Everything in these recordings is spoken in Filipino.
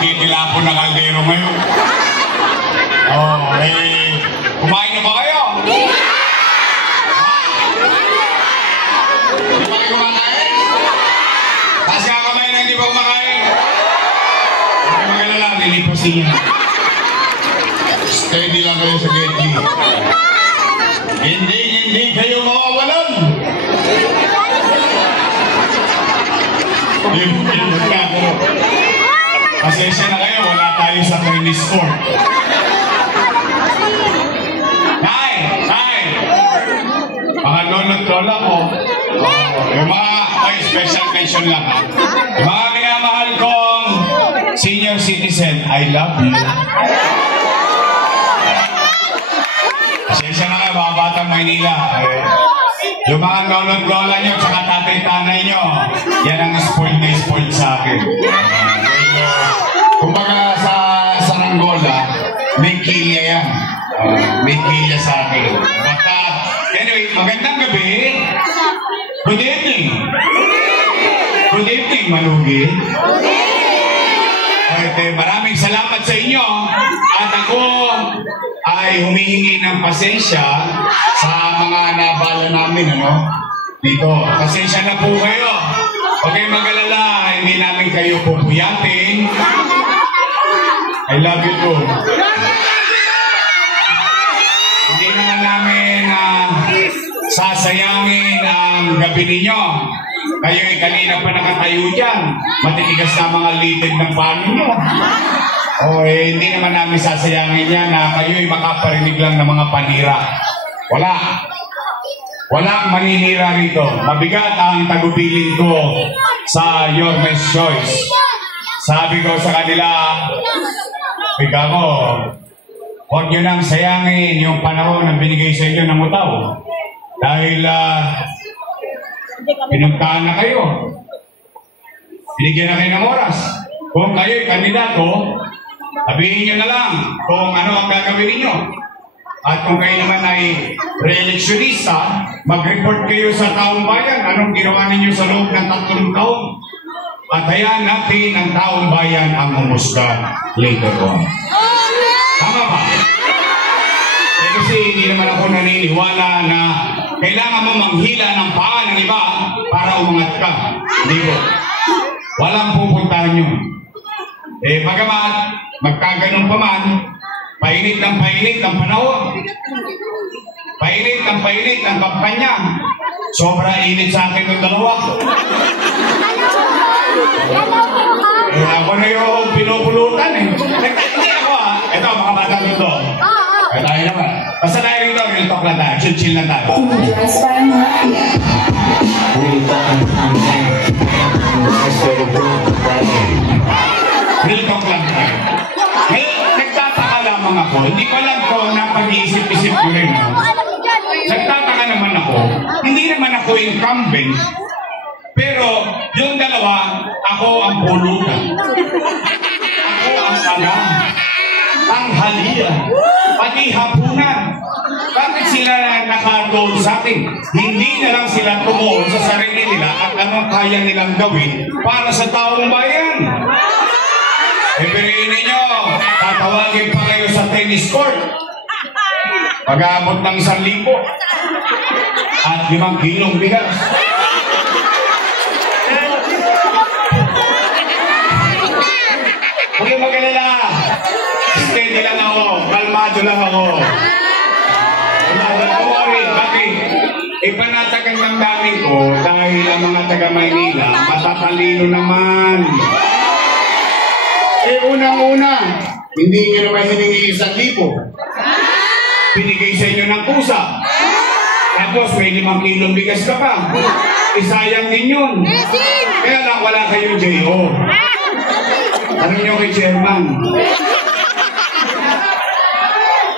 nagtitilapon ng kaldero ngayon. Oh, kumain na ba kayo? Hindi ba kayo kumakain? Taas ka kamay na hindi ba kumakain? Huwag magalala, nilipasin niya. Steady lang kayo sa gate. Hindi kayo mawawalan. Pasensya na kayo, wala tayo sa tennis court. Tay! Mga lolo't lola ko, yung mga, special mention lang ha. Yung mga minamahal kong senior citizen, I love you. Pasensya na kayo, mga batang Maynila. Yung mga lolo't lola nyo, tsaka tatay-tanay nyo, yan ang spoiled sa akin. Kumbaga sa Saranggola, may kilya yan. May kilya sa akin. But anyway, magandang gabi. Good evening. Good evening, Malugi. Maraming salamat sa inyo. At ako ay humihingi ng pasensya sa mga nabala namin, dito. Pasensya na po kayo. Huwag kayong mag-alala, hindi namin kayo pupuyatin. I love you too. Hindi naman namin sasayangin ang gabi ninyo. Kayo ay kanina pa nakatayo dyan. Matitigas na mga litid ng paano nyo. Hindi naman namin sasayangin yan na kayo ay makaparinig lang ng mga panira. Walang maninira rito. Mabigat ang tagubilin ko sa Your Best Choice. Sabi ko sa kanila, huwag nyo nang sayangin yung panahon na binigay sa inyo ng Mutaw. Dahil pinuntahan na kayo. Binigyan na kayo ng oras. Kung kayo'y kandidato, sabihin nyo na lang kung ano ang gagawin niyo. At kung kayo naman ay re-electionista, mag-report kayo sa taong bayan. Anong ginawa ninyo sa loob ng 3 taon? At hayaan natin ang taong bayan ang humusga later on. Tama ba? Kasi hindi naman ako naniniwala na kailangan mo manghila ng paa ng iba para umangat ka. Hindi ko. Walang pupuntahan yun. Bagamat magkaganon pa man, painit ng panahon. Painit ng kampanya. Sobra init sa akin ng dalawa. Ako na yung pinupulutan Hindi ako Ito mga batang ito. Tayo naman. Basta tayo rito, real talk lang tayo. Chill lang tayo. Real talk lang tayo. Nagtataka lamang ako. Hindi ko alam ko na pag-iisip-isip ko rin. Nagtataka naman ako. Hindi naman ako incumbent. Pero yung dalawa, ako ang pulutan. Ako ang tagang. Ang haliya. Pati hapunan. Bakit sila nakatoon sa akin? Hindi na lang sila tumuon sa sarili nila at anong kaya nilang gawin para sa taong bayan. Pipiliin ninyo, tatawagin pa kayo sa tennis court. Pag-aabot ng 1,000 at 5 kilong bigas. Huwag yung mag-alala. Steady lang ako. Kalmado lang ako. Don't worry. Bakit? Ipanatagan ng daming ko dahil ang mga taga-Maynila matatalino naman. Unang-una, hindi nyo naman hiningi 1,000. Binigay sa inyo ng kusa. Tapos may 5 kilong bigas ka pa. Isayang din yun. Kaya lang wala kayong J.O. Ano nyo kay Chairman?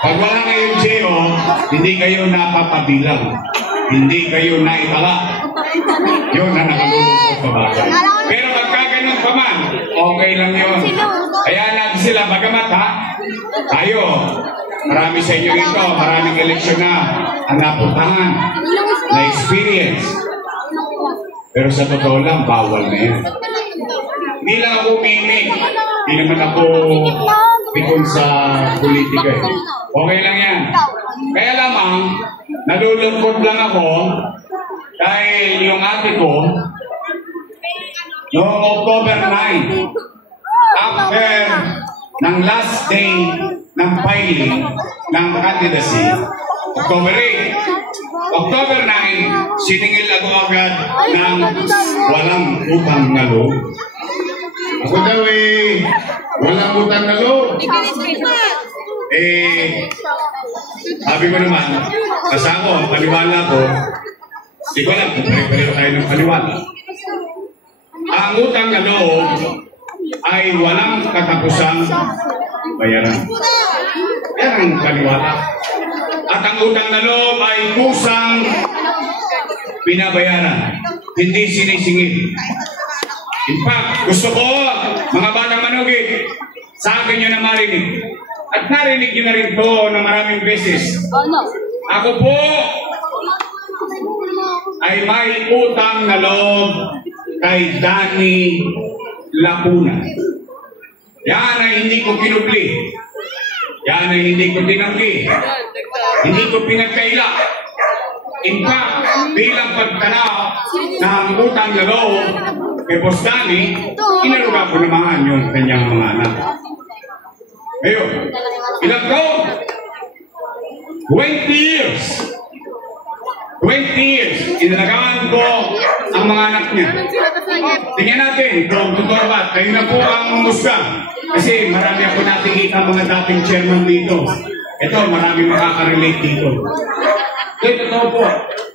Pag wala kayong J.O., hindi kayo napapabilang. Hindi kayo naitala. Yun na nakalulungkot pa ba? Pero magkaganon pa man, okay lang yun. Kaya natin sila, bagamat tayo, marami sa inyo rito, maraming eleksyon na ang napuntahan, na experience. Pero sa totoo lang, bawal na yun. Hindi lang ako mimik. Hindi naman ako pikon sa politika eh. Okay lang yan. Kaya lamang, nalulungkot lang ako dahil yung ate ko, noong October 9, after ng last day ng filing ng candidacy, October 8, October 9, siningil ako agad ng walang utang na loob. Ako daw eh, walang utang na loob. Sabi ko naman, kasama ang paniwala ko, di ko alam kung pare-pareho tayo ng paniwala. Ang utang na loob ay walang katapusang bayaran. Yan ang paniwala. At ang utang na loob ay kusang binabayaran, hindi sinisingil. In fact, gusto ko, mga batang manugid, sa akin nyo na marinig. At narinig nyo na rin to na maraming beses. Ako po ay may utang na loob kay Danny Lacuna. Yan ay hindi ko kinupli. Yan ay hindi ko tinanggi. Hindi ko pinagkaila. In fact, bilang pagtanaw ng utang na loob kay Boss Danny, inaruga ko naman yung kanyang mga anak. Ngayon, ilang taon? 20 years. 20 years. Inalagaan ko ang mga anak niya. Tingnan natin kung totoo ba. Kayo na po ang umusga. Kasi marami ako nakikita mga dating chairman dito. Ito, marami makaka-relate dito. Ito, totoo po.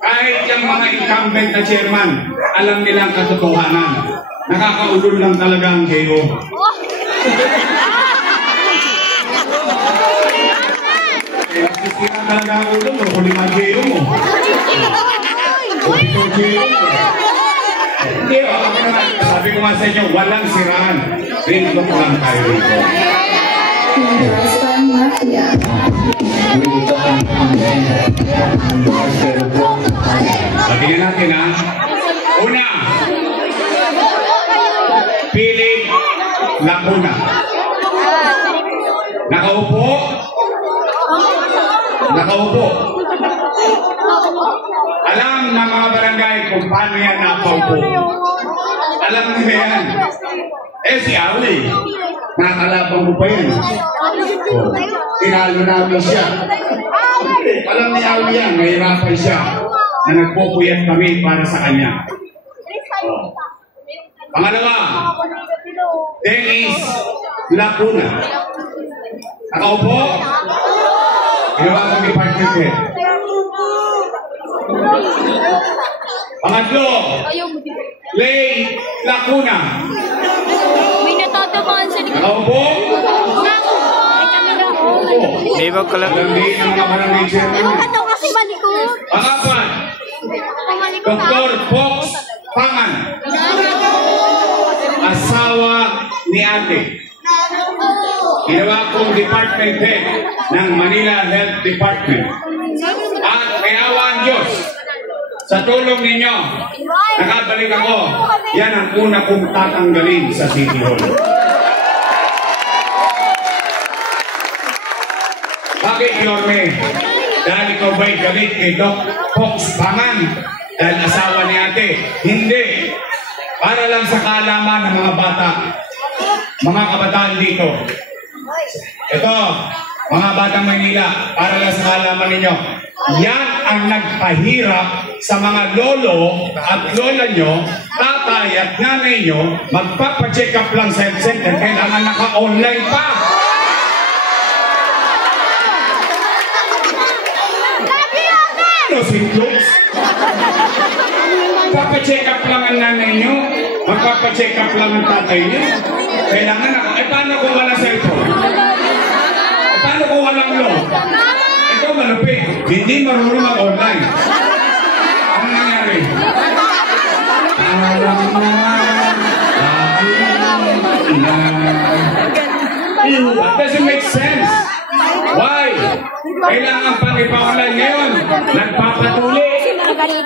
Kahit yung mga incumbent na chairman, alam nilang katotohanan. Nakakaulol lang talaga ang J.O. Sisira talaga ang ulo mo kung lima J.O. mo. Ito J.O. mo. Hindi, sabi ko nga sa inyo, walang siraan. Rinto ko lang tayo rito. Sabihin natin ha. Una, Philip Lacuna. Nakaupo. Nakaupo. Alam ng mga barangay kung paano yan nakaupo. Alam nila yan. Si Ali, nakalabang mo pa yan. Tinalo namin siya. Alam ni Ali yan, nahirapan siya na nagpupuyat kami para sa kanya. Pangalawa, Dennis Lacuna. Nakaupo. Ginawa kong department head. Pangatlo, Lay Lacuna. Nakaupo. Diba ko lang? Pangapat, Dr. Fox Pangan. Asawa ni ate. Ginawa kong department head ng Manila Health Department. At may awa ang Diyos, sa tulong ninyo, nakabalik ako. Yan ang una kong tatanggalin sa City Hall. Bakit, Yorme? Dahil ikaw ba'y galit kay Doc Fox Pangan dahil asawa ni ate? Hindi. Para lang sa kaalaman ng mga bata, mga kabataan dito. Ito, mga batang Manila, para lang sa kaalaman ninyo, yan ang nagpahirap sa mga lolo at lola nyo, tatay at nanay nyo, magpapacheck up lang sa health center, kailangan naka-online pa. Ano si Jokes? Magpapacheck up lang ang nanay nyo, magpapacheck up lang ang tatay nyo, kailangan naka... paano kung wala cellphone? Paano kung walang law? Ito malupit, hindi marunong mag-online. Ano nangyari? That doesn't make sense. Why? Kailangan pang ipa-online ngayon. Nagpapatuli.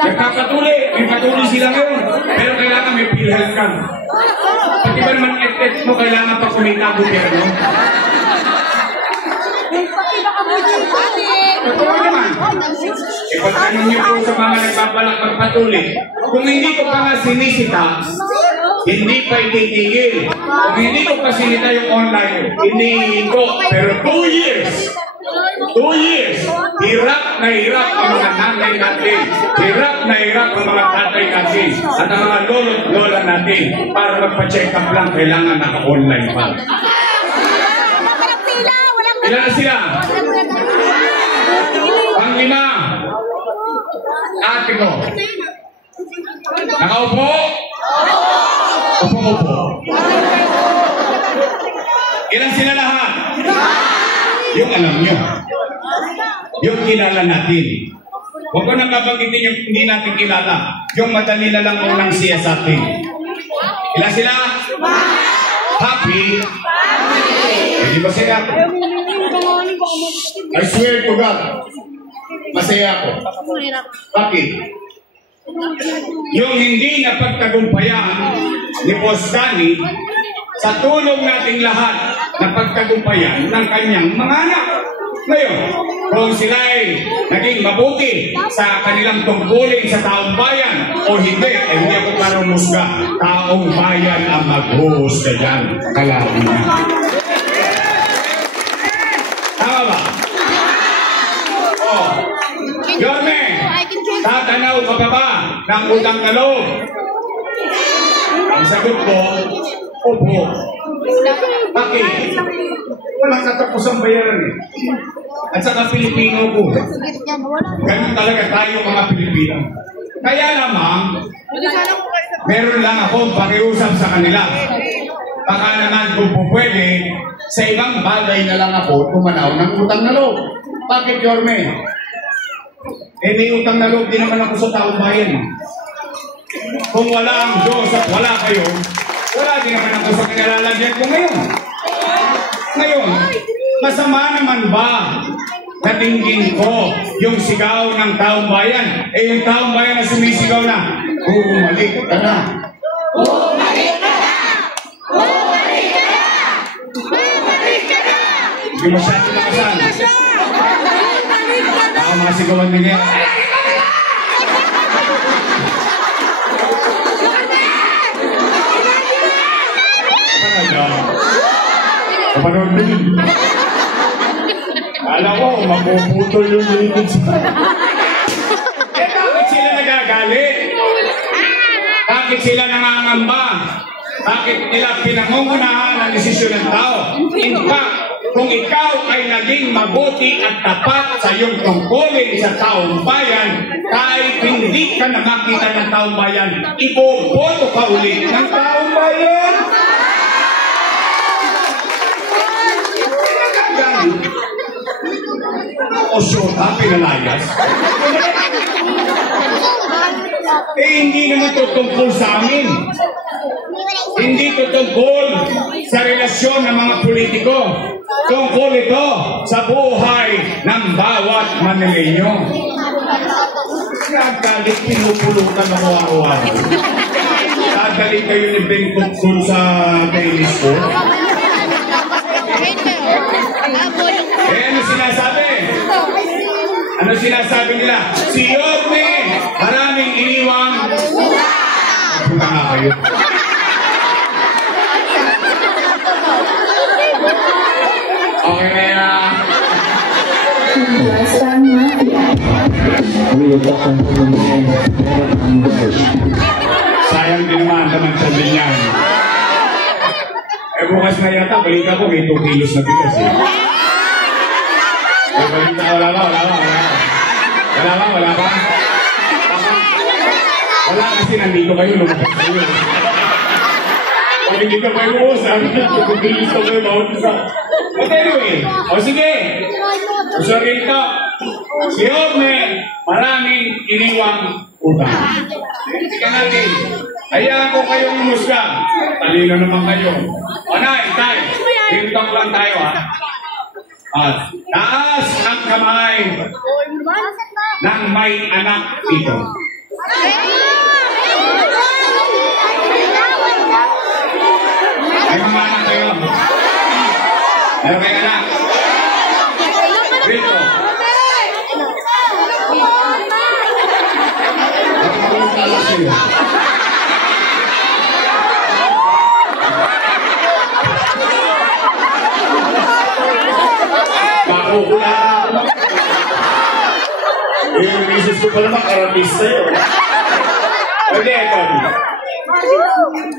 Nagpapatuli. May patuli sila ngayon. Pero kailangan may PhilHealth ka. Pati ba naman text mo kailangan pa kumita gobyerno. Totoo naman. Ipagtanong niyo po sa mga nagbabalak magpatuloy. Kung hindi ko pa nga sinisita, hindi pa ititigil. Kung hindi ko pa sinita yung online, hindi ko. Pero 2 years, hirap na hirap ang mga nanay natin. Hirap na hirap ang mga tatay natin. At ang mga lolo-lola natin. Para magpa-check up lang, kailangan naka-online pa. Ilan na sila? Pang-5. Ate ko. Nakaupo? Upo. Ilan sila lahat? Yung alam nyo. Yung kilala natin. Huwag ko nang babanggitin yung hindi natin kilala. Yung madali na lang unang siya sa atin. Ilan sila? Happy? Hindi ba sila? I swear to God, masaya ako. Bakit? Yung hindi napagtagumpayan ni Boss Danny, sa tulong nating lahat, napagtagumpayan ng kanyang mga anak. Ngayon, kung sila ay naging mabuti sa kanilang tungkulin sa taong bayan o hindi, ay hindi ako marumusga. Taong bayan ang maghuhusga dyan. Kalahin na. Tama ba? Oh. Yorme, tatanaw ka pa ba ng utang na loob? Ang sagot ko, opo. Bakit? Walang katapusang bayaran eh. At saka Pilipino ko. Ganun talaga tayo mga Pilipino. Kaya lamang, meron lang akong pakiusap sa kanila. Baka naman kung pwede, sa ibang bagay na lang ako tumanaw ng utang na loob. Bakit, Yorme? Eh, may utang na loob din naman ako sa taong bayan. Kung wala ang Diyos at wala kayo, wala din naman ako sa kinalalagyan ko ngayon. Ngayon, masama naman ba natinggin ko yung sigaw ng taong bayan? Eh, yung taong bayan na sumisigaw na, bumalik ka na. Bumalik ka na! Bumalik ka na! Bumalik ka na! Hindi masyado nakasan. Baka mga sigawan din yan. Kapanood din. Alam ko, mapuputol yung linig sila. Eh, bakit sila nagagalit? Bakit sila nangangamba? Bakit nila pinangungunahan ang desisyon ng tao? In fact, kung ikaw ay naging mabuti at tapat sa iyong tungkulin sa taong bayan, kahit hindi ka na makita ng taong bayan, iboboto ka ulit ng taong bayan. O syota, pinalayas. Eh, hindi naman ito tungkol sa amin. Hindi ito tungkol sa relasyon ng mga politiko. Tungkol ito sa buhay ng bawat Manileño. Kagalit, pinupulutan ako araw-araw. Kagalit kayo ni Ben Cookson sa daily school. Eh, ano sinasabi? Ano sinasabi nila? Si Yorme, maraming iniwang punta nga kayo. Okay na yan. Sayang din naman sa binyan. Eh, bukas na yata, balita ko may 2 kilos na bigas eh. Eh, balita, wala ba? Wala kasi nandito kayo, lumabas kayo. Pag hindi ka kayo uusap, dito kayo bawat isa. But anyway, o sige, usarin ito. Si Yorme, maraming iniwang utang. Tika natin, hayaan ko kayong umusga. Talino naman kayo. O na, itay, tingtong lang tayo ha. At taas ang kamay ng may anak dito. May mga anak kayo. Meron kayo anak. Rito. Makukula. Yung misis ko pala makarabista yun. Pwede, ito.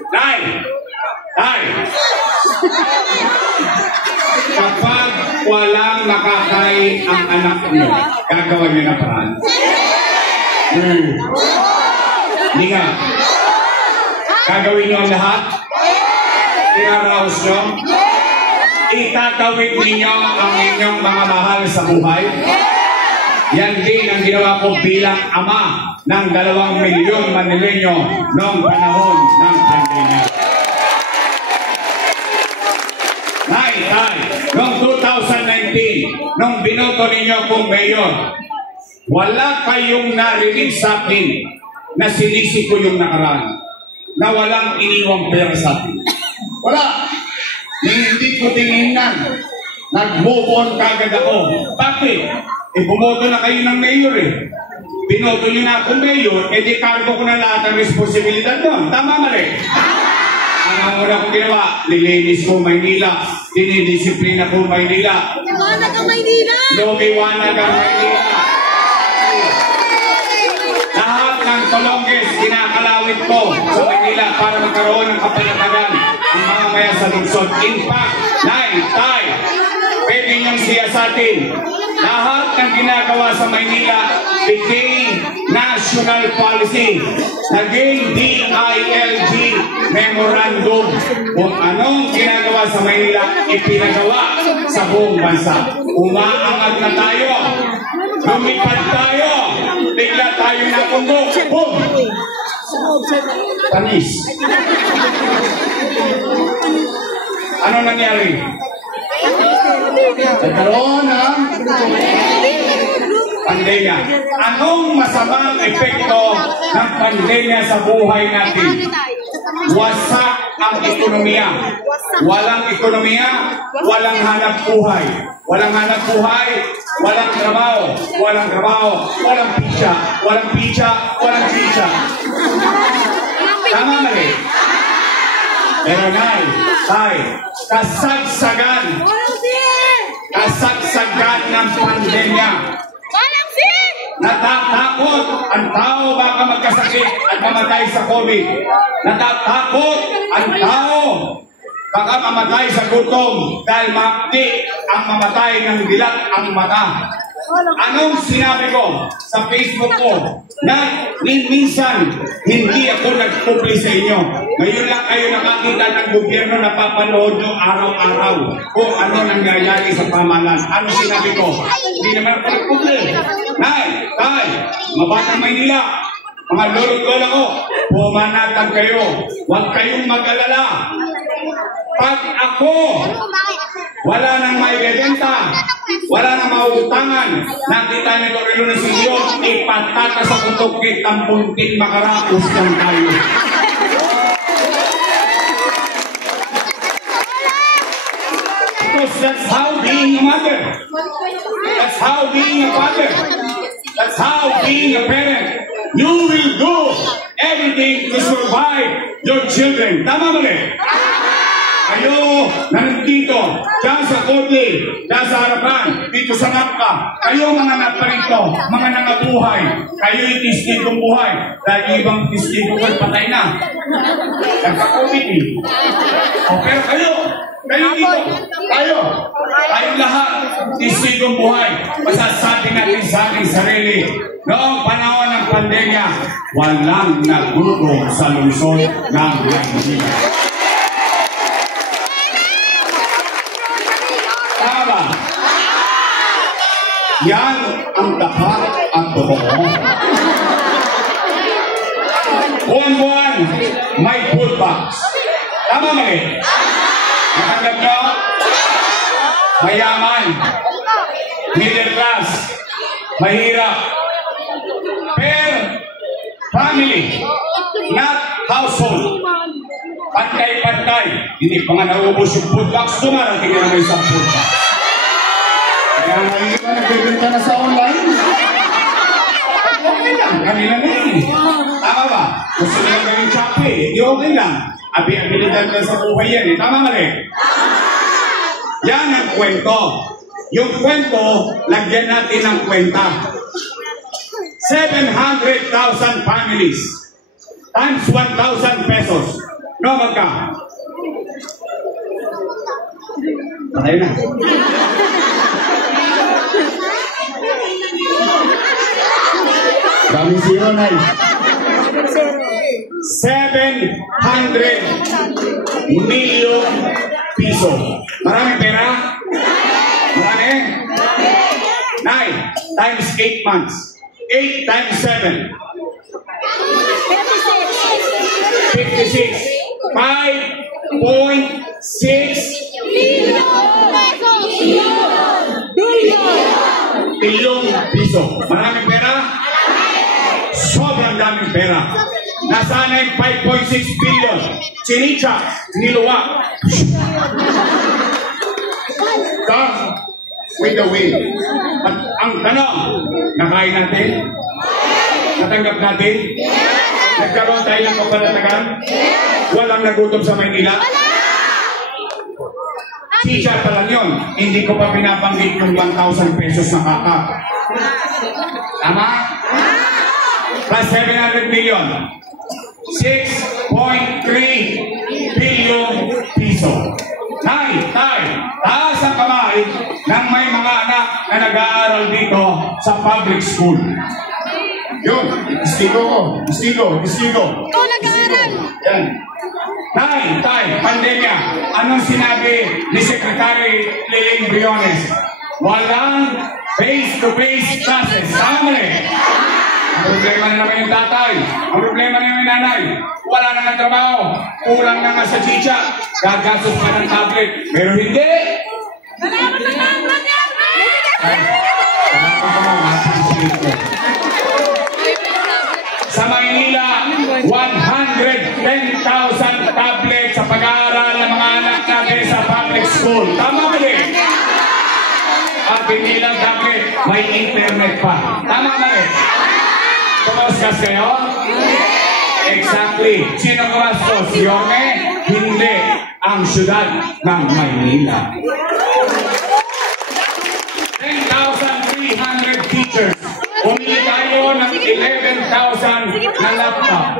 Nay! Nay! Kapag walang nakakain ang anak niyo, gagawa niyo na paraan. Hindi nga. Gagawin niyo ang lahat? Inaraos niyo? Itatawid ninyo ang inyong mga mahal sa buhay? Yan din ang ginawa ko bilang ama ng 2 milyong Manileño noong panahon ng pandemya. Nay, noong 2019, nung binoto ninyo akong mayor, wala kayong narinig sa akin na sinisi ko yung nakaraan, na walang iniwang pera sa akin. Wala. Hindi ko tinignan. Nag-move on kagad ako. Bakit? Bumoto na kayo ng mayor eh. Binoto nyo na akong mayor, di cargo ko na lahat ng responsibilidad doon. Tama mali? Ang una kong ginawa, nilinis ko Maynila. Dinidisiplina ko Maynila. Lumiwanag ang Maynila! Lumiwanag ang Maynila. Lahat ng Tolonges, kinakalawit ko sa Maynila para magkaroon ng kapanatagan ang mga maya sa lungsod. In fact, tay, pwede niyang siyasatin. Lahat ng ginagawa sa Maynila became national policy. Naging DILG memorandum. Kung anong ginagawa sa Maynila, ipinagawa sa buong bansa. Umaangat na tayo. Lumipad tayo. Bigla tayo nakumbok. Boom! Tanis. Ano nangyari? Nagkaroon ng pandemya. Anong masamang epekto ng pandemya sa buhay natin? Wasak ang ekonomiya. Walang ekonomiya, walang hanap buhay. Walang hanap buhay, walang trabaho. Walang trabaho, walang pizza. Walang pizza, walang pizza. Tama mali? Pero nay, kasagsagan ng pandemya. Natatakot ang tao baka magkasakit at mamatay sa COVID. Natatakot ang tao baka mamatay sa gutom dahil makti ang mamatay ng dilat ang mata. Anong sinabi ko sa Facebook ko na minsan hindi ako nagpublish sa inyo. Ngayon lang kayo nakakita ng gobyerno na papanood nyo araw-araw kung ano nangyayari sa pamahalaan. Ano sinabi ko? Hindi naman ako nagpublish. Nay, mabatang Maynila, mga lolo-lola ko, pumanatag kayo. Huwag kayong mag-alala. Pag ako, wala nang maibebenta, wala nang mauutangan, nakita niyo rin na sinyo, ipatata sa kutukit ang punting makarapos lang tayo. Because that's how being a mother. That's how being a father. That's how being a parent. You will do everything to survive your children. Tama ba rin? Kayo, nandito, dyan sa kote, dyan sa harapan, dito sa napka, kayo mga naparito, mga nangabuhay, kayo yung testigong buhay, dahil ibang testigo ko patay na. Nagka-COVID eh. Pero kayo dito, tayong lahat, testigong buhay, masasabi natin sa ating sarili, noong panahon ng pandemya, walang nagutom sa lungsod ng Maynila. Yan ang tapat at totoo. Buwan-buwan, may food box. Tama mali? Natanggap nyo? Mayaman, middle class, mahirap, per family, not household. Pantay-pantay tay. Hindi pa nga naubos yung food box, dumarating na naman isang food box. Kaya ngayon ka nagbibenta na sa online. Okay lang, kanila na yun. Tama ba? Gusto nilang gawin Shopee, hindi okay lang. Abi-abilidad na sa buhay yan eh. Tama mali? Yan ang kwento. Yung kwento, lagyan natin ng kwenta. 700,000 families times 1,000 pesos. No, magka? Patay na. Dami zero, Nay. 700 million piso. Maraming pera? Marami? 9 times 8 months. 8 times 7. 56. 5.6 bilyong piso. Maraming pera? Sobrang daming pera. Nasaan na yung 5.6 billion? Chinicha, niluwa. Come with the wind. At ang tanong, nakain natin? Natanggap natin? Nagkaroon tayo ng kapanatagan? Walang nagutom sa Maynila? Chicha pa lang yun. Hindi ko pa pinapanggit yung 1,000 pesos na kaka. Tama? Plus 700 million. 6.3 billion piso. Tay, taas ang kamay ng may mga anak na nag-aaral dito sa public school. Yun, istigo ko. Istigo. Ikaw nag-aaral. Yan. Tay, pandemya. Anong sinabi ni Secretary Liling Briones? Walang face-to-face classes. Tama rin. Ang problema na naman yung tatay. Ang problema na yung nanay. Wala na ng trabaho. Kulang na nga sa chicha. Gagastos pa ng tablet. Pero hindi. Sa Maynila, 110,000 tablets sa pag-aaral ng mga anak natin sa public school. Tama ba din? At hindi lang tablet, may internet pa. Tama ba din? Kumaskas kayo? Exactly. Sino kumaskas? Yorme? Hindi. Ang syudad ng Maynila. 10,300 teachers. Umili tayo ng 11,000 na laptop.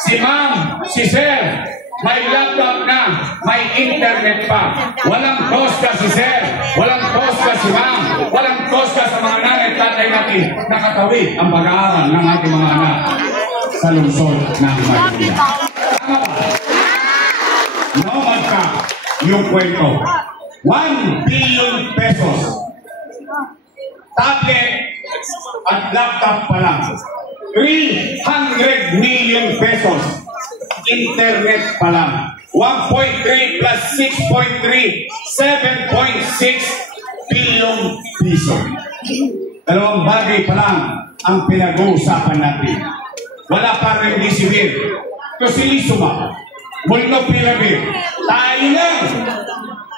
Si ma'am, si sir, may laptop na, may internet pa. Walang kosta si sir, walang kosta si ma'am, walang kosta sa mga nanay at tatay natin. Nakatawid ang pag-aaral ng ating mga anak sa lungsod ng Maynila. Tama ba? Nomad ka yung kwento. 1 billion pesos. Tablet at laptop pa lang. 300 million pesos. Internet pa lang. 1.3 plus 6.3, 7.6 billion piso. Dalawang bagay pa lang ang pinag-uusapan natin. Wala pa rin disibir. Kusilisuma. Mulno piramid. Tayo lang.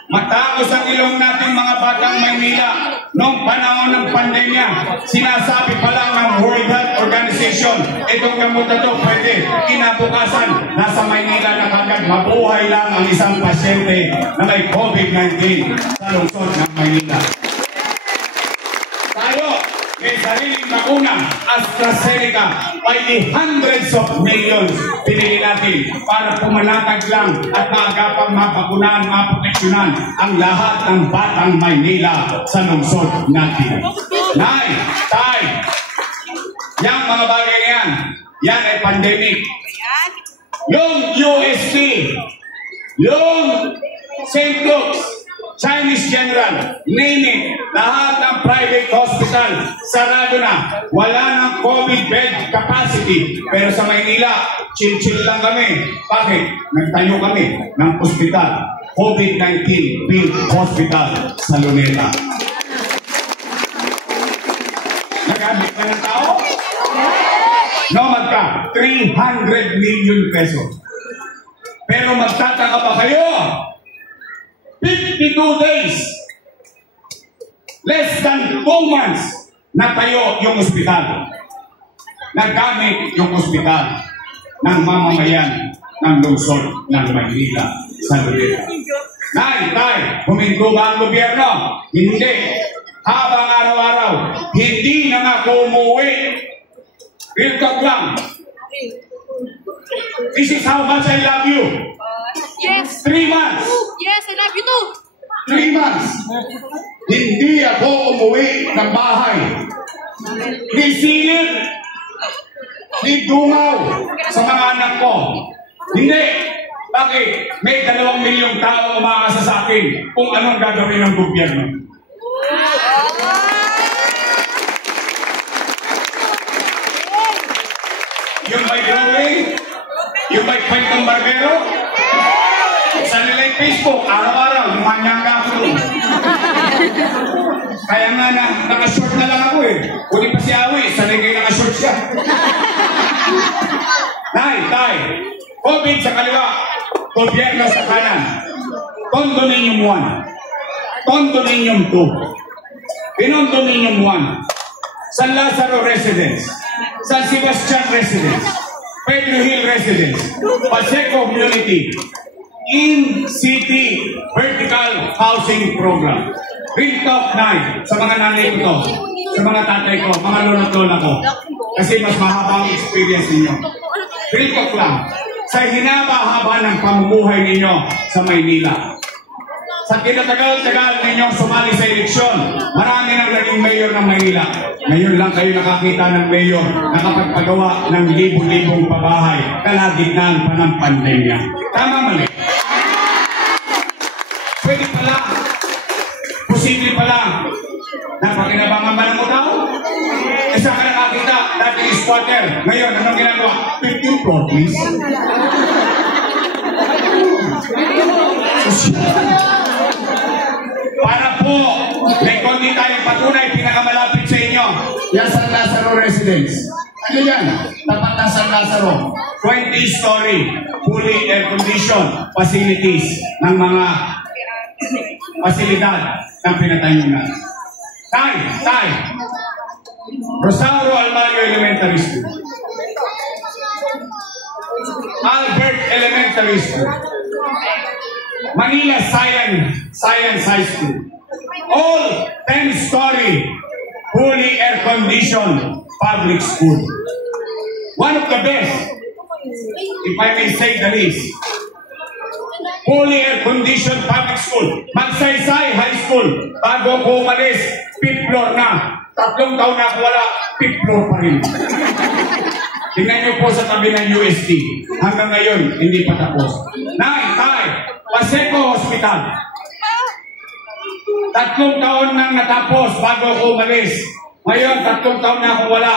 Matangos ang ilong natin mga batang Maynila. Noong panahon ng pandemya, sinasabi pa lang ng World Health Organization, itong gamot na ito pwede. Kinabukasan, nasa Maynila na kagad mabuhay lang ang isang pasyente na may COVID-19 sa lungsod ng Maynila. Tayo, may sariling bakuna, AstraZeneca, by the hundreds of millions pinili natin para pumalatag lang at maagapang mapakunan, maproteksyonan ang lahat ng batang Maynila sa lungsod natin. Nay, tay, yung mga bagay na yan ay pandemic. Yung UST, yung St. Luke's, Chinese General, name it, lahat ng private hospital, sarado na. Wala ng COVID bed capacity. Pero sa Maynila, chill-chill lang kami. Bakit? Nagtayo kami ng hospital. COVID-19 Field Hospital sa Luneta. Nagamit ka ng tao? No, magka 300 million pesos. Pero magtataka pa kayo, 52 days, less than 2 months, natayo yung ospital. Nagamit yung ospital ng mamamayan ng lungsod ng Maynila sa Lubera. Tay, huminto ba ang gobyerno? Hindi. Habang araw-araw, hindi na nga umuwi. Real talk lang. This is how much I love you. Yes. 3 months. Yes, I love you too. 3 months. Hindi ako umuwi ng bahay. Di silip. Di dungaw sa mga anak ko. Hindi. Bakit? May 2 milyong tao umaasa sa akin kung anong gagawin ng gobyerno. Yung may drawing, yung may kwentong barbero, sa nilang Facebook, araw-araw, lumanyang ka ako doon. Kaya nga na, naka-short na lang ako eh. Uli pa si Awi, sanay kayo naka-short siya. Tay, COVID sa kaliwa, gobyerno sa kanan. Condominium 1, Condominium 2, Pinondominium 1, San Lazaro Residence, San Sebastian Residence, Pedro Hill Residence, Pacheco Community, In-City Vertical Housing Program. Real talk night sa mga nanay ko to, sa mga tatay ko, mga lolo't-lola ko. Kasi mas mahaba ang experience ninyo. Real talk lang. Sa hinaba-haba ng pamumuhay ninyo sa Maynila. Sa tinatagal-tagal ninyong sumali sa eleksyon, marami nang naging mayor ng Maynila. Ngayon lang kayo nakakita ng mayor na nakapagpagawa ng libo-libong pabahay kalagitnaan pa ng pandemya. Tama mali? Pwede pala. Posible pala. Napakinabangan ba ng mutaw? E saan ka nakakita? Dati is squatter. Ngayon, anong ginagawa? 15 floor, please. Para po, may kundi tayong patunay pinakamalapit sa inyo. Yan San Lazaro Residence. Ano yan? Tapat ng San Lazaro. 20-story, fully air-conditioned facilities ng mga pasilidad ng pinatayunan. Tay! Rosario Almario Elementary School. Albert Elementary School. Manila Science High School. All 10-story, fully air-conditioned public school. One of the best, if I may say the least. Fully air-conditioned public school. Magsaysay High School. Bago ko umalis, 5th floor na. 3 taon na ako wala, 5th floor pa rin. Tingnan niyo po sa tabi ng UST. Hanggang ngayon, hindi pa tapos. Tay, Pacheco Hospital. 3 taon nang natapos bago ko umalis. Ngayon, 3 taon na ako wala,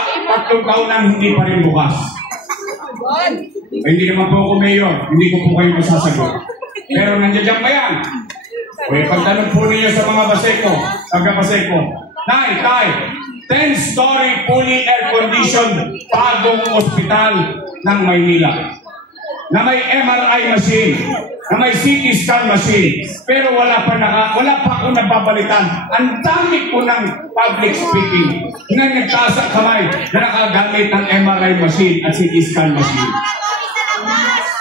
3 taon nang hindi pa rin bukas. Hindi naman po ako mayor, hindi ko po kayo masasagot. Pero nandiyan ba yan? O pagtanong po ninyo sa mga Pacheco, taga-Pacheco. Tay, 10-story fully air-conditioned bagong ospital ng Maynila. Na may MRI machine, na may CT scan machine, pero wala pa ako nababalitan. Ang dami po ng public speaking na nagtasa kamay na nakagamit ng MRI machine at CT scan machine.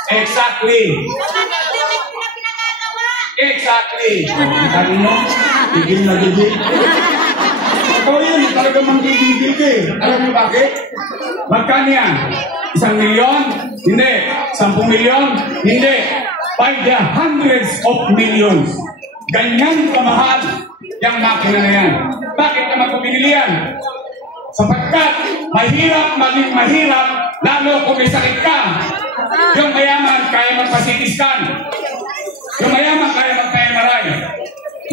Exactly. Sabi mo, gigil na gigil. Ito yun, talaga manggigigil eh. Alam niyo bakit? Magkano yan? 1 milyon? Hindi. 10 milyon? Hindi. By the hundreds of millions. Ganyan kamahal yung makina na yan. Bakit naman ko binili yan? Sapagkat mahirap maging mahirap lalo kung may sakit ka. Yung mayaman kaya magpa-CT scan. Yung mayaman kaya magpa-MRI.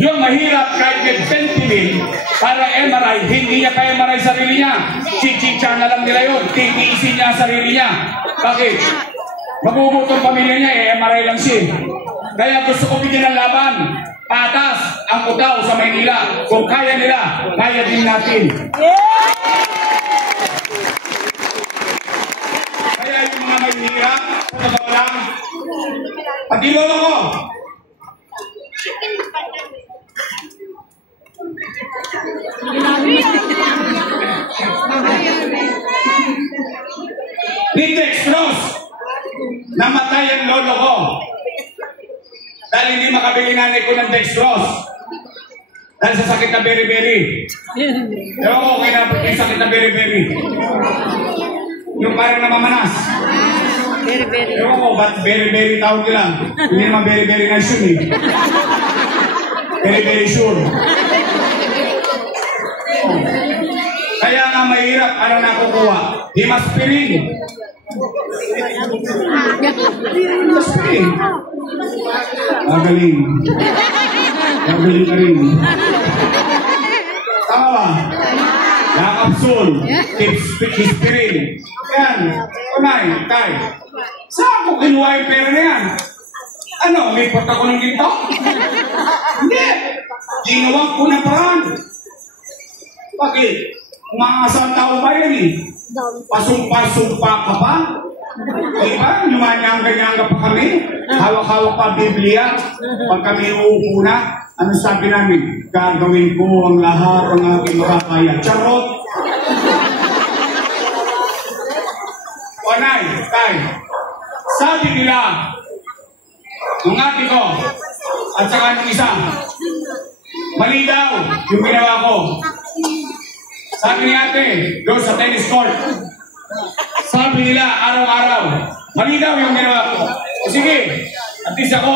Yung mahirap kahit may fentanyl para MRI, hindi niya kaya MRI sarili niya. Chichicha na lang nila yun. Titiisin niya sarili niya. Bakit? Mabubutong pamilya niya, MRI lang siya. Kaya gusto ko bigyan ng laban. Patas ang utaw sa Maynila. Kung kaya nila, kaya din natin. Kaya yung mga mahihirap, sa totoo lang, pati lolo ko, ni Dextrose, namatay ang lolo ko. Dahil hindi makabili nanay ko ng Dextrose. Dahil sa sakit na beri-beri. Ewan ko, okay na yung sakit na beri-beri. Yung parang namamanas. Ewan ko, ba't beri-beri tawag nila? Hindi naman beri-beri na yun eh. Beri-beri sure. Kaya nga mahirap, ano nakukuha? Himaspirin. Himaspirin. Magaling. Magaling ka rin. Tama ba? Nakapsul. Hispirin. Yan. Kunay. Tay. Saan ko kinuha yung pera na yan? Ano? Lipat ako ng dito? Hindi. Ginawa ko na parang. Bakit? Umaasang tao ba yan eh? Pasumpa-sumpa ka pa? Diba? Lumanyanga-nyanga pa kami. Hawak-hawak pa Biblia. Pag kami uupo na, ano sabi namin? Gagawin ko ang lahat ng aking makakaya. Charot! Wanay, tay. Sabi nila, ng ate ko, at saka ng isa, mali daw yung ginawa ko. Sabi ni ate, doon sa tennis court, sabi nila araw-araw, mali daw yung ginawa ko. O sige, at least ako,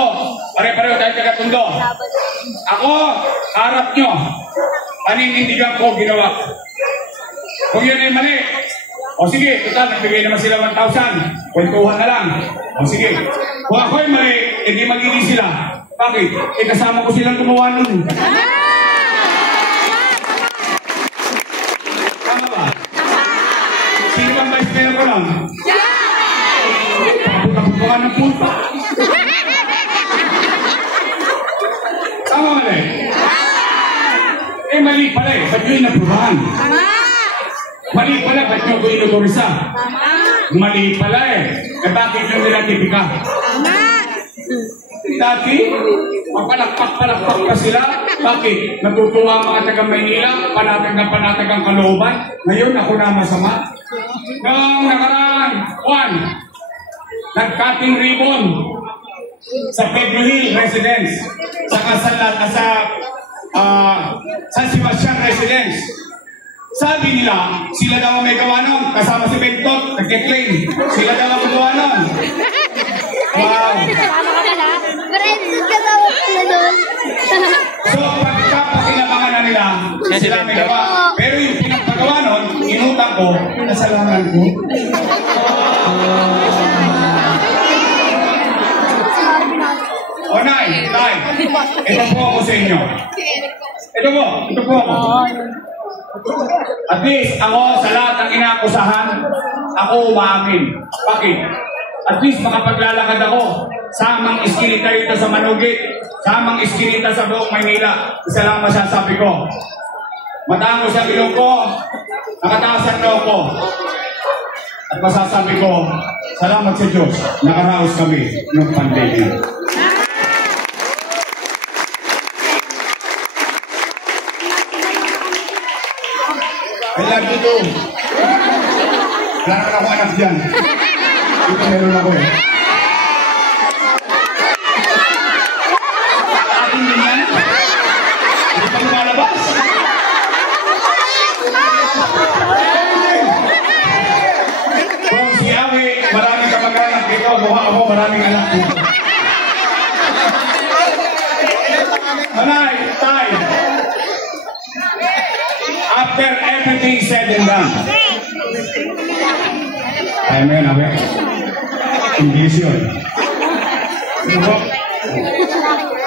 pare-pareho tayo taga-tundo. Ako, harap nyo, paninindigan ko ginawa ko. Kung yun ay mali, o sige, total, nagbigay naman sila 1,000, kwentuhan na lang. O sige, kung ako ay mali, hindi magiging sila. Bakit? Eh kasama ko silang gumawa nun. Tama ba? Sino bang vice mayor ko lang? Kapag ko ng punta. Tama mali? Eh mali pala eh. Ba't nyo inaprubahan? Mali pala. Ba't nyo ko inutorisa? Mali pala eh. Eh bakit nyo nilatipika? Dati, mapalakpak-palakpak pa sila. Bakit? Natutuwa ang mga taga-Maynila, panatag na panatag ang kalooban. Ngayon, ako na masama. Noong nakaraan, nag-cutting ribbon sa Pedro Hill Residence, sa San Sebastian Residence. Sabi nila, sila daw ang may gawa nun. Kasama si Bentot, nag-claim. Sila daw ang gawa nun. Wow. So, pagkapakilabangan na nila, sila may gawa. Pero yung pinagpagawa nun, inutang ko, nasalanan ko. O, Nay, ito po ako sa inyo. Ito po ako. At least, ako sa lahat ng inaakusahan, ako umaamin. Bakit? At least makapaglalakad ako. Samang iskinita rito sa Manugit. Samang iskinita sa buong Maynila. Isa lang masasabi ko. Matangos ang ilong ko. Nakataas ang loob ko. At masasabi ko, salamat sa Diyos. Nakaraos kami ng pandemya. I love you too. Wala naman ako anak dyan. Dito meron ako eh. Akin din yan. Hindi pa lumalabas. Kung si Awi, maraming kamag-anak dito. Mukha ako, maraming anak dito. Manay, tay. After everything said and done. Ay, may nabi. English yun.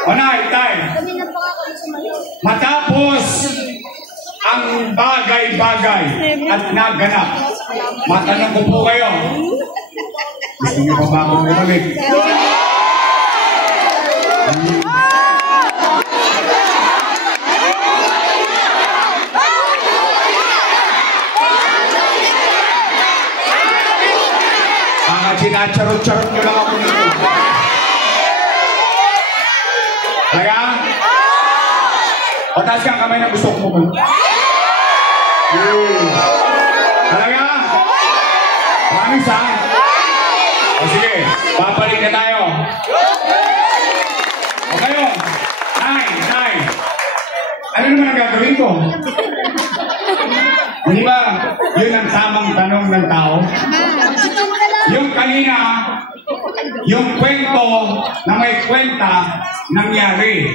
Manay, tay. Matapos ang bagay-bagay at naganap, matanong ko po kayo. Gusto niyo pa ba akong bumalik? Sinacharot-charot nyo lang ako nito. Talaga? O taas ka ang kamay na gusto ko mo. Talaga? Promise ha? O sige, babalik na tayo. O kayo, Nay. Ano naman ang gagawin ko? Di ba, yun ang tamang tanong ng tao? Yung kanina, yung kwento na may kwenta nangyari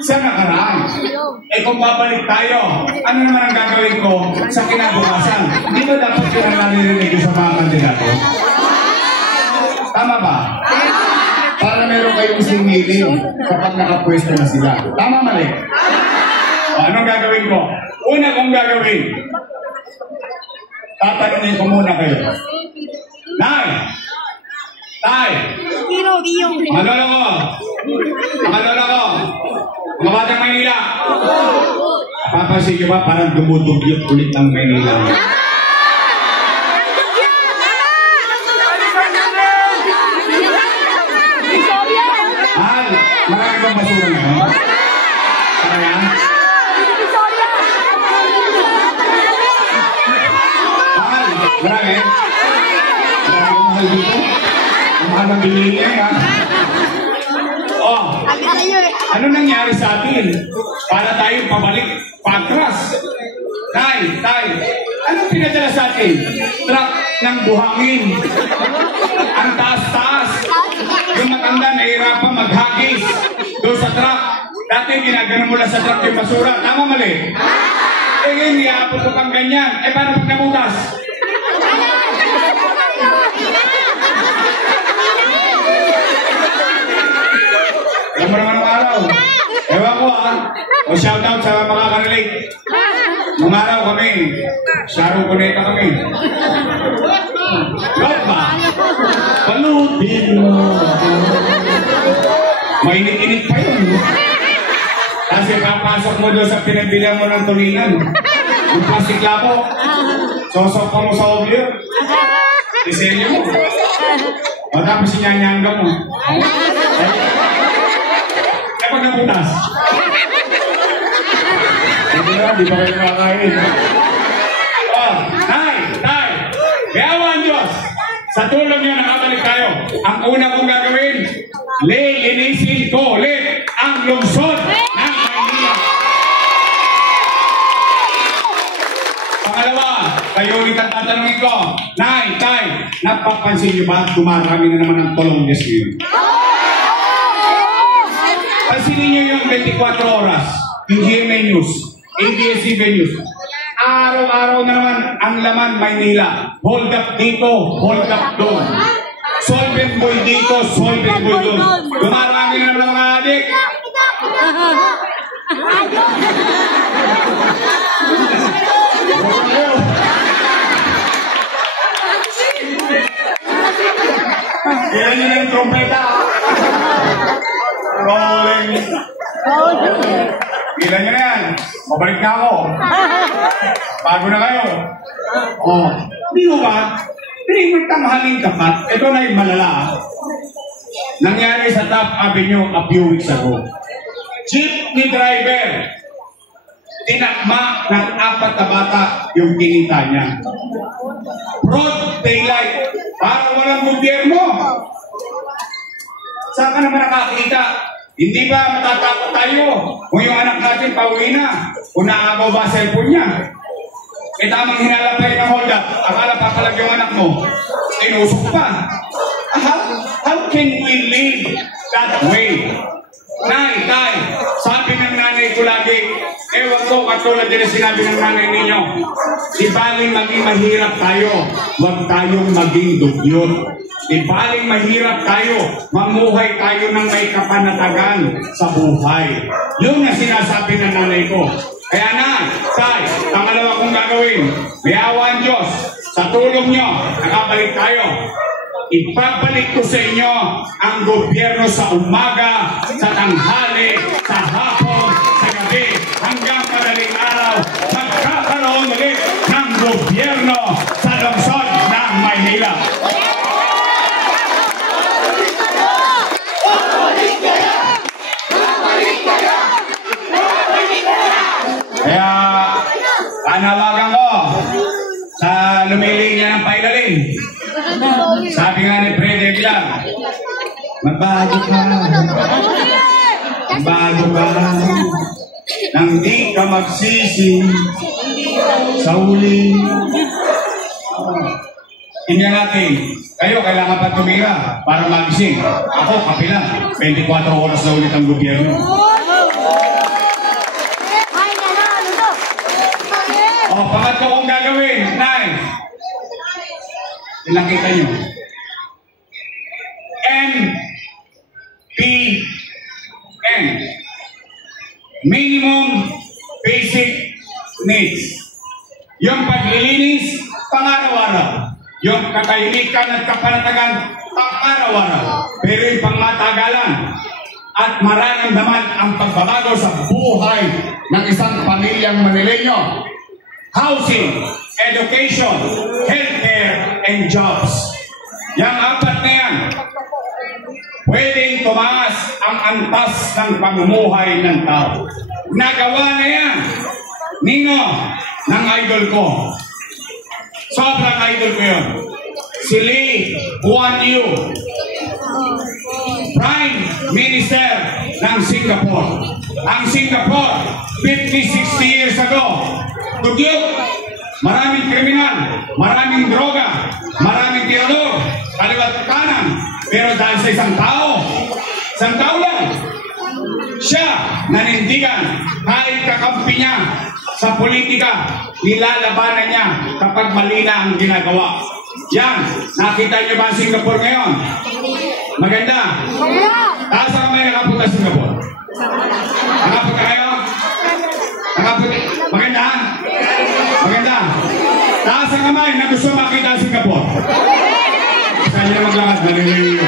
sa nakaraan. Eh kung babalik tayo, ano naman ang gagawin ko sa kinabukasan? Di ba dapat yun ang naririnig ko sa mga kandidato? Tama ba? Para meron kayong sumili kapag nakapwesto na sila. Tama, mali? O, anong gagawin ko? Una kong gagawin, tatanungin ko muna kayo. Nay! Mga lola ko, mga batang Maynila. Papansin nyo ba parang dumudugyot ulit ang Maynila? Marami bang basura na yun? Kaya? Marami? Mahal dito? Mahal ang bilhin niya yan. Oh, ano nangyari sa atin? Para tayo pabalik, patras. Tay, anong pinadala sa atin? Truck ng buhangin. Ang taas-taas. Yung matanda nahirapan maghagis doon sa truck. Dati ginagano mo lang sa truck yung basura. Tama, mali? Eh ngayon, iapot ko pang ganyan. Eh paano pag nabutas? Alam mo naman ang araw. Ewan ko O shoutout sa mga kanilate. Nung araw kami, Sharon Cuneta kami. Ba't ba? Palutin mo. Mainit-init pa yun. Kasi papasok mo doon sa pinagbilihan mo ng tulingan. Yung plastic labo. Sosok pa mo sa obyo. Disenyo mo. O tapos sinyanyangga mo. Eh pag naputas. Hindi pa kayo nakakain. Oh, tay! Yawan Diyos! Sa tulong niyo nakabalik tayo. Ang una kong gagawin, lilinisin ko ulit ang lungsod ng Maynila. Pangalawa, kayo ulit ang tatanungin ko, tay, napapansin niyo ba dumarami na naman ang tulong Diyos ngayon? Pansinin niyo yung 24 oras, yung GMA News, ABS-CBN News. Araw-araw na naman ang laman Maynila. Hold up dito, hold up doon. Solvent boy dito, solvent boy doon. Dumarami na naman ang mga adik. Kaya nyo na yung trompeta. Rolling. Kailan nyo na yan? Mabalik na ako. Bago na kayo. Oh, di mo ba? Hindi tanghaling tapat. Ito na yung malala. Nangyari sa Top Avenue a few weeks ago. Jeepney driver. Tinakma ng 4 na bata yung kinita niya. Broad daylight. Para walang gobyerno. Saan ka naman nakakita? Hindi ba matatakot tayo kung yung anak natin pauwi na? Kung naagaw ba cellphone niya? E tamang hinalap tayo ng hold up. Akala papalag yung anak mo. Tinusok pa. How can we live that way? Nay, sabi ng nanay ko lagi, ewan ko katulad din sinabi ng nanay ninyo, di baling maging mahirap tayo, huwag tayong maging dugyot. Di baling mahirap tayo, mamuhay tayo ng may kapanatagan sa buhay. Yun ang sinasabi ng nanay ko. Kaya na, pangalawa kong gagawin, mayawan Diyos, sa tulong nyo, nakabalik tayo. Ipabalik ko sa inyo ang gobyerno sa umaga, sa tanghali, sa hapon, sa gabi, hanggang madaling araw. Magkakaroon ulit ng gobyerno sa lungsod ng Maynila. Panawagan ko sa lumilinya ng pailalim. Sabi nga ni Fred Aguilar, magbago ka. Magbago ka. Nang di ka magsisi sa huli. Tingnan natin, kayo kailangan pa tumira para magising. Ako, kapila. 24 oras na ulit ang gobyerno. O, pangatlo kong gagawin. Nay, ilang kita nyo? MPN. Minimum Basic Needs. Yung paglilinis, pang-araw-araw. Yung katahimikan at kapanatagan, pang-araw-araw. Pero yung pangmatagalan at mararamdaman ang pagbabago sa buhay ng isang pamilyang Manileño. Housing, education, healthcare, and jobs. Yang apat na yan, pwedeng tumaas ang antas ng pamumuhay ng tao. Nagawa na yan, Nino, ng idol ko. Sobrang idol ko yun. Si Lee Kuan Yew, Prime Minister ng Singapore. Ang Singapore, 50-60 years ago, dugyot, maraming kriminal, maraming droga, maraming tirador, kaliwat kanan. Pero dahil sa isang tao lang, siya nanindigan kahit kakampi niya sa politika, nilalabanan niya kapag mali na ang ginagawa. Yan, nakita niyo ba ang Singapore ngayon? Maganda. Taas ang kamay nakapunta sa Singapore. Nakapunta kayo? Nakapunta? Maganda? Maganda. Taas ang kamay na gusto makita ang Singapore. Saan niyo na maglakad? Naliliyo.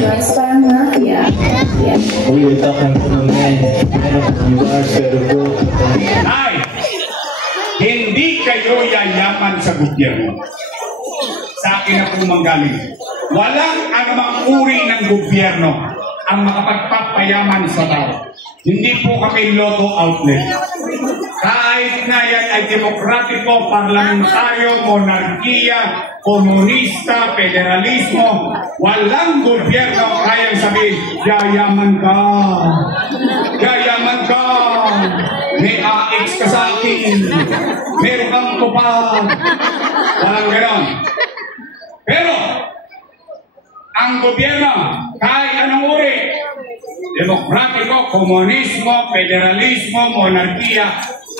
Joyce parang mafia. Uy, ito kang kumain. You are pero Ay! Hindi kayo yayaman sa gobyerno. Sa akin na pong manggaling. Walang anumang uri ng gobyerno ang makapagpapayaman sa tao. Hindi po kami loto outlet. Kahit na yan ay demokratiko, parlamentaryo, monarkiya, komunista, federalismo, walang gobyerno kayang sabihin, yayaman ka. Yayaman ka. May AX ka sa akin. Meron kang tupad. Walang ganon. Pero, ang gobyerno, kahit anong uri, demokratiko, komunismo, federalismo, monarkiya,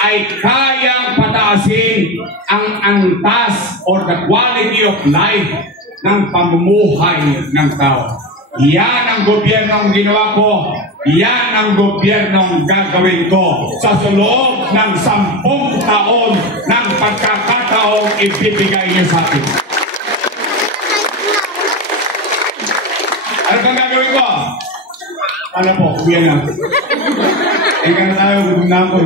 ay kayang pataasin ang antas or the quality of life ng pamumuhay ng tao. Yan ang gobyernong ginawa ko. Yan ang gobyernong gagawin ko sa loob ng 10 taon ng pagkakataong ibibigay niyo sa akin. Ano bang gagawin ko? Ano po, uwian na. Ika na tayo, gutom na ako.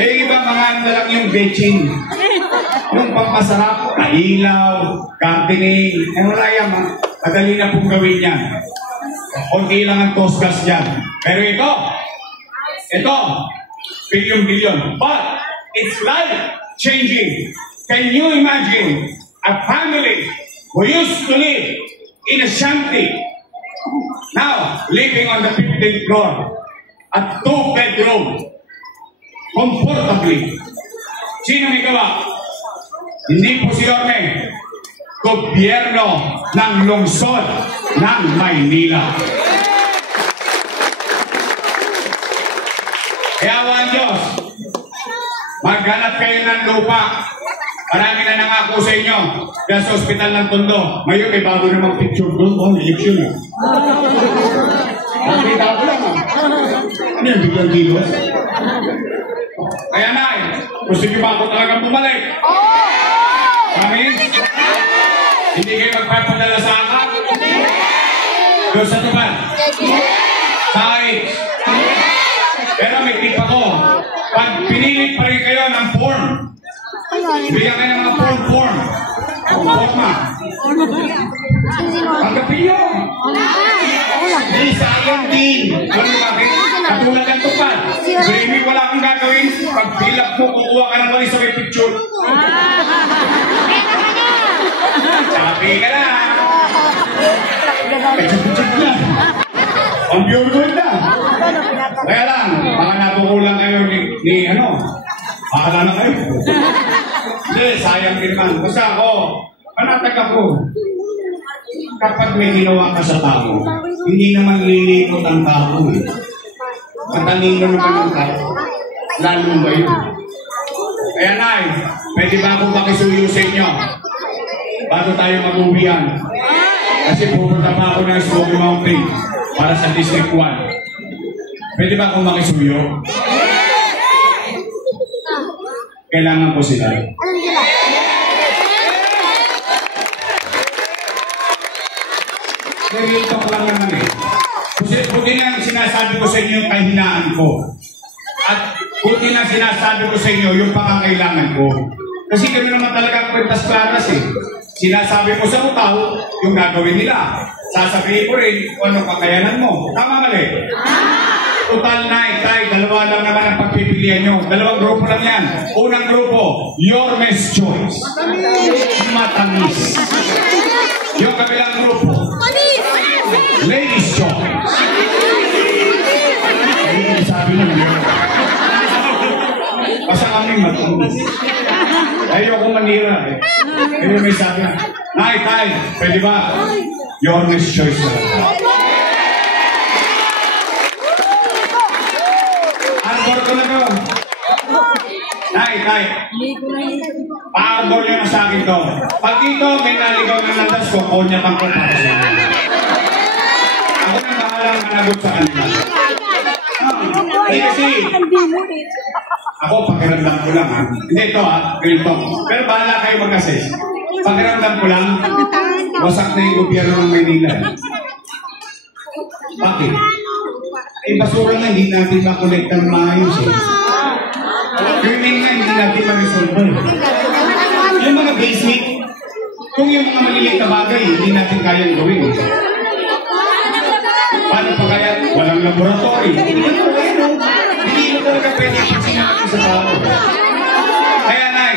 Iba mga ano na lang yung betching. Yung pampasarap, kailaw, gardening. Wala yan, madali na pong gawin yan. Kunti lang ang toast gas dyan. Pero ito, billion. But, it's life-changing. Can you imagine a family who used to live in a shanty, now living on the 15th floor, at 2-bedroom, comfortably? Sino may gawa? Hindi po si Yorme. Gobyerno ng lungsod ng Maynila. Kaya awan Diyos, maghanap kayo ng lupa. Marami na nangako sa inyo. Kaya sa ospital ng Tondo, ngayon may bago namang picture doon. Oh, election na. Nakita ko lang Ano yung biglang kilos? Kaya na gusto niyo ba ako talagang bumalik? Amin? Hindi kayo magpapadala sa akin? Doon sa tuban? Kahit. Pero may tip ako. Pag pinilit pa rin kayo ng form, bigyan kayo ng mga form. Forma. Tanggapin nyo. Di sayang din. Ano bakit? Katulad ng tupad. Dreamy, wala kang gagawin. Pag pilap mo, kukuha ka ng walis sa may picture. Sabi ka na. Picture-picture na. Ang pure gold na. Kaya lang, baka napukulang kayo ni ano. Akala na kayo. Hindi, sayang din man. Basta ako, panatag ako. Kapag may ginawa ka sa tao, hindi naman lilikot ang tao eh. Matalino naman ang tao. Lalo ba yun? Kaya Nay, pwede ba akong makisuyo sa inyo? Bago tayo mag-uwian. Kasi pupunta pa ako ng Smoky Mountain para sa District 1. Pwede ba akong makisuyo? Kailangan ko sila. Real talk lang naman eh. Buti na sinasabi ko sa inyo yung kahinaan ko. At buti na sinasabi ko sa inyo yung pangangailangan ko. Kasi kami naman talaga kwentas klaras eh. Sinasabi ko sa utaw yung gagawin nila. Sasabihin ko rin kung anong kakayanan mo. Tama mali? Total na ikay, dalawa lang naman ang pagpipilian nyo. Dalawang grupo lang yan. Unang grupo, your best choice. Matamis. Yung kabilang grupo, ladies choice. Hindi sabi nyo. Basta kami matamis. Ayoko manira eh. Pero may sabi na, Nay, Tay, pwede ba? Your best choice na lang. Arbor ko na to. Nay, pa-arbor nyo na sa akin to. Pag dito may naligaw na landas ko, konyak ang para sa inyo. Ako nang bahalang managot sa kanila. Kasi ako pakiramdam ko lang ha. Hindi ito ha, ganito. Pero bahala kayo mag-assess. Pakiramdam ko lang, wasak na yung gobyerno ng Maynila. Bakit? Eh, basura na, hindi natin makolekta ng maayos eh. Cleaning na, hindi natin ma-resolve. Yung mga basic, kung yung mga maliliit na bagay, hindi natin kayang gawin. Paano pa kaya? Walang laboratory. Hindi mo talaga pwede yung sinabi sa tao. Kaya Nay,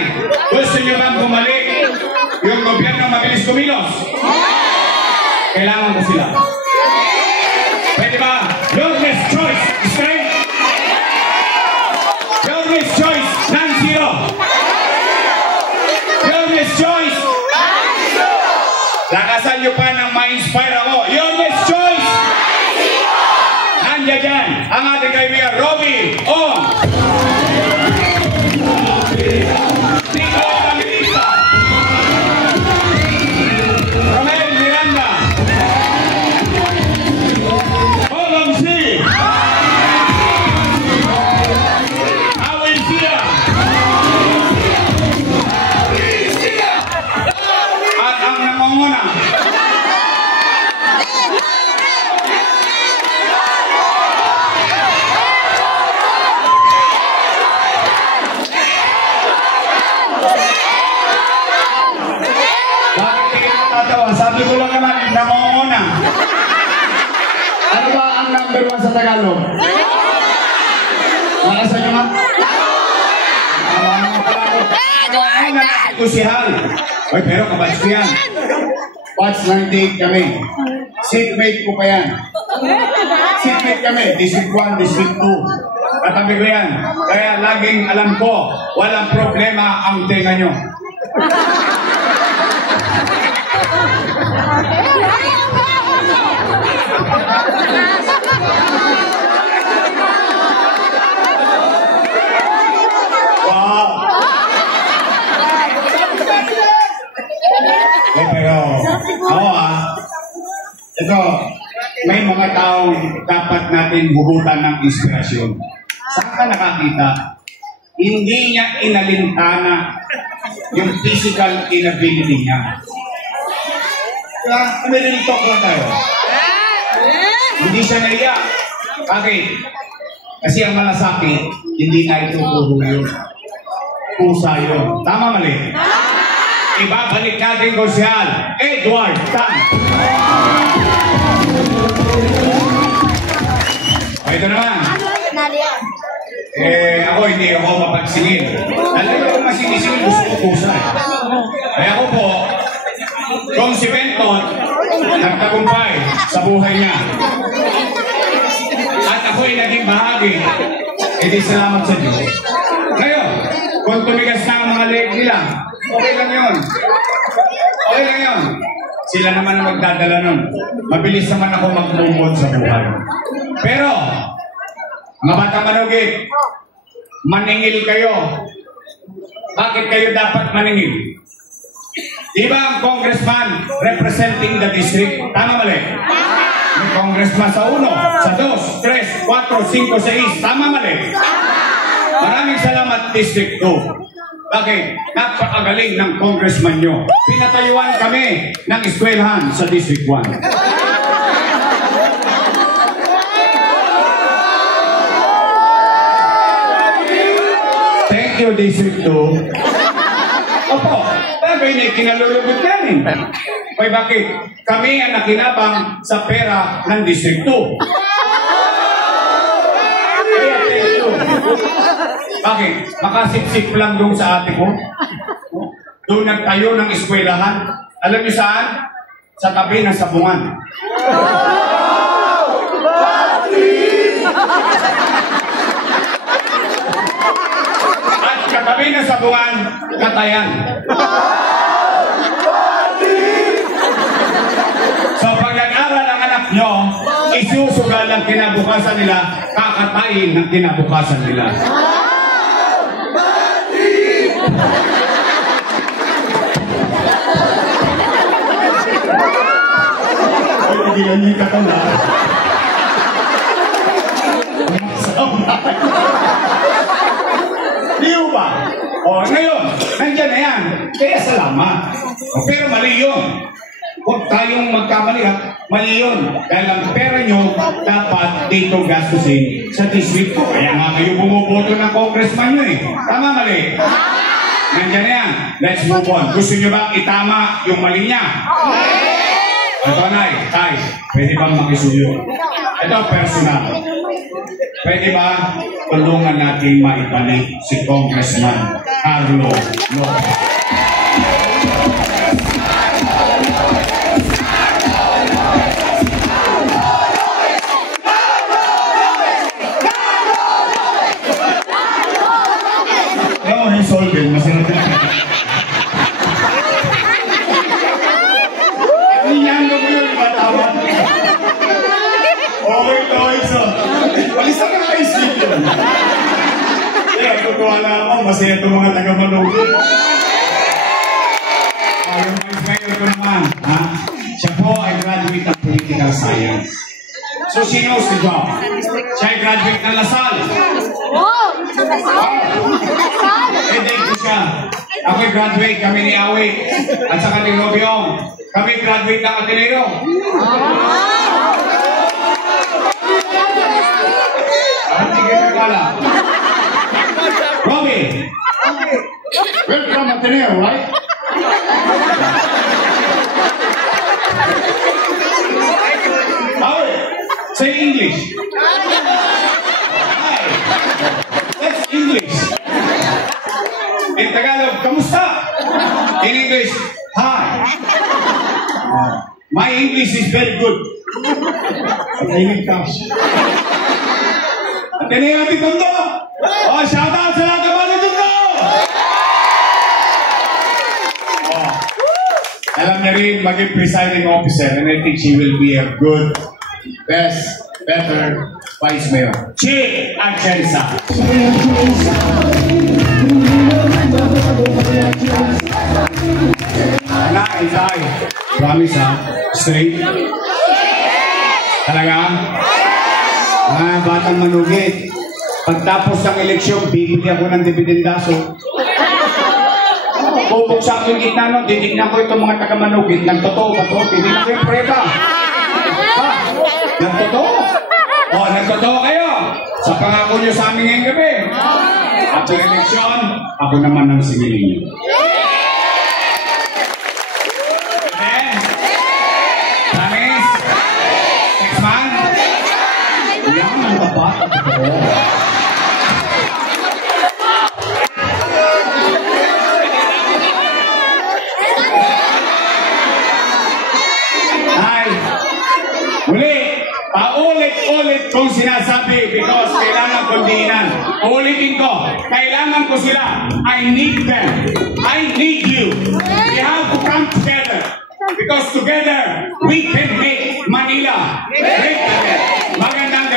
gusto nyo bang bumalik yung gobyerno mabilis kumilos? Kailangan ko sila. Pwede ba? Your best choice, straight. Your best choice, non-zero. Your best choice. Lakasan nyo pa ng ma-inspire ako. Your best choice. Nandiyan dyan, ang ating kaibigan, Robby Ong. Nico Evangelista. Romel Miranda. At ang namanguna. Bakit kayo natatawa? Sabi ko lang naman, namanguna. Ano ba ang number 1 sa Tagalog? Nakasan nyo nga? Ano na nakusihal? Oy, pero kabats ko yan. Watch 98 kami. Seatmate ko pa yan. Seatmate kami. District 1, District 2. Katabi ko yan. Kaya laging alam ko, walang problema ang tenga nyo. Wow! Pero, ito, may mga taong dapat natin hugutan ng inspirasyon. Saan ka nakakita? Hindi niya inalintana yung physical inability niya. Kaya, may talk lang tayo. Hindi siya naiyak. Bakit? Kasi ang malasakit, hindi na ito puro yun. Pusa yun. Tama mali? ibabalik natin ko siya, Edward Tan. O, ito naman. Ako hindi ako mapagsingin. Alam mo kung masinisingin, gusto ko pusa. Ay ako po, kung si Benton, nagtagumpay sa buhay niya. At ako'y naging bahagi, edi salamat sa Diyos. Ngayon, kung tumigas na ang mga leg nila, okay lang yun. Okay lang yun. Sila naman ang magdadala nun. Mabilis naman ako mag-move sa buhay. Pero, mga batang manugit, maningil kayo. Bakit kayo dapat maningil? Di ba ang congressman representing the district? Tama mali? May congressman sa 1, sa 2, 3, 4, 5, 6. Tama mali? Maraming salamat, District 2. Bakit? Napakagaling ng congressman nyo. Pinatayuan kami ng eskwelahan sa District 1. Thank you, District 2. Opo, bagay na kinalulugod namin. Kaya bakit? Kami ang nakinabang sa pera ng District 2. Kaya thank you. Bakit? Makasip-sip lang doon sa ate ko. Doon nagtayo ng eskwelahan. Alam niyo saan? Sa tabi ng sabungan. At katabi ng sabungan, Katayan. So pag nag-aral ang anak nyo, isusugal ang kinabukasan nila, kakatayin ang kinabukasan nila. Hindi yan yung katala. Di ba? O, ngayon, nandiyan na yan. Kaya salamat. O, pero mali yun. Huwag tayong magkamali ha. Mali yun. Dahil ang pera nyo dapat dito gastusin sa district ko. Kaya nga kayo bumuboto ng congressman nyo eh. Tama mali? Nandiyan na yan. Let's move on. Gusto nyo ba itama yung mali niya? Ito, Nay, Tay, pwede bang makisuyo? Ito, personal. Pwede ba tulungan natin maibalik si Congressman Carlo Lopez? No, he's solving. Masinod na. Inyando mo yun, batawa. Okay, so. Palisa ka naisip yun. Kaya, tutuwa na ako. Masaya itong mga taga-Manugit. Yung vice mayor ko naman, ha? Siya po ay graduate ng political science. So, she knows the job. Siya ay graduate ng Lasal. Hindi ko siya. Ako'y graduate, kami ni Awi. At saka ni Robiong. Kami graduate ng Ateneo. Robbie! We're from Ateneo, right? Awi, say English. Hi. That's English. In Tagalog, kamusta? In English, hi. My English is very good. Ateneo ka. Ateneo natin Tondo. Oh, shout out sa lahat ng mga Tondo. Oh, alam niya rin maging presiding officer and I think she will be a good, better vice mayor. Che Atienza. Ay, promise ha? Straight? Talaga? Mga batang Manugit, pagtapos ng eleksyon, bibili ako ng dividendaso. Bubuksak yung gitna nun, titignan ko itong mga taga-Manugit. Nagtotoo ba ito? Titignan ko yung preba. Ha? Nagtotoo? O, nagtotoo kayo. Sa pangako nyo sa amin ngayong gabi. At yung eleksyon, ako naman ang singilin nyo. Uulitin ko, kailangan ko sila. I need them. I need you. We have to come together. Because together, we can make Manila great again. Magandang